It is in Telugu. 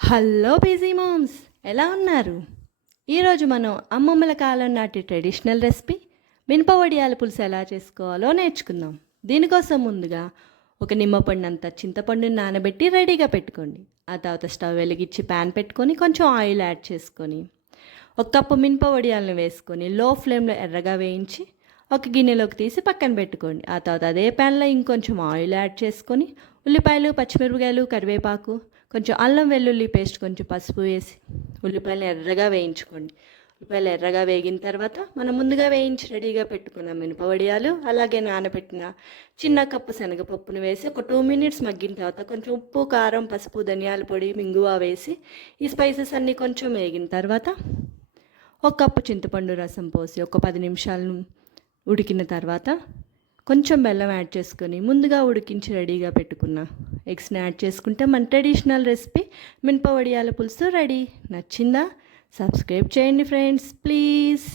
హలో బిజీ మామ్స్, ఎలా ఉన్నారు? ఈరోజు మనం అమ్మమ్మల కాలం నాటి ట్రెడిషనల్ రెసిపీ మినప వడియాల పులుసు ఎలా చేసుకోవాలో నేర్చుకుందాం. దీనికోసం ముందుగా ఒక నిమ్మపండంత చింతపండుని నానబెట్టి రెడీగా పెట్టుకోండి. ఆ తర్వాత స్టవ్ వెలిగించి ప్యాన్ పెట్టుకొని కొంచెం ఆయిల్ యాడ్ చేసుకొని ఒక కప్పు మినప వడియాలను వేసుకొని లో ఫ్లేమ్లో ఎర్రగా వేయించి ఒక గిన్నెలోకి తీసి పక్కన పెట్టుకోండి. ఆ తర్వాత అదే ప్యాన్లో ఇంకొంచెం ఆయిల్ యాడ్ చేసుకొని ఉల్లిపాయలు, పచ్చిమిరపకాయలు, కరివేపాకు, కొంచెం అల్లం వెల్లుల్లి పేస్ట్, కొంచెం పసుపు వేసి ఉల్లిపాయలు ఎర్రగా వేయించుకోండి. ఉల్లిపాయలు ఎర్రగా వేగిన తర్వాత మనం ముందుగా వేయించి రెడీగా పెట్టుకున్న మినపవడియాలు, అలాగే నానబెట్టిన చిన్న కప్పు శనగపప్పును వేసి ఒక 2 మినిట్స్ మగ్గిన తర్వాత కొంచెం ఉప్పు, కారం, పసుపు, ధనియాల పొడి, ఇంగువ వేసి ఈ స్పైసెస్ అన్నీ కొంచెం వేగిన తర్వాత ఒక కప్పు చింతపండు రసం పోసి ఒక 10 నిమిషాలు ఉడికిన తర్వాత కొంచెం బెల్లం యాడ్ చేసుకొని ముందుగా ఉడికించి రెడీగా పెట్టుకున్న ఎగ్స్ని యాడ్ చేసుకుంటే మన ట్రెడిషనల్ రెసిపీ మినప వడియాల పులుసు రెడీ. నచ్చిందా? సబ్స్క్రైబ్ చేయండి ఫ్రెండ్స్, ప్లీజ్.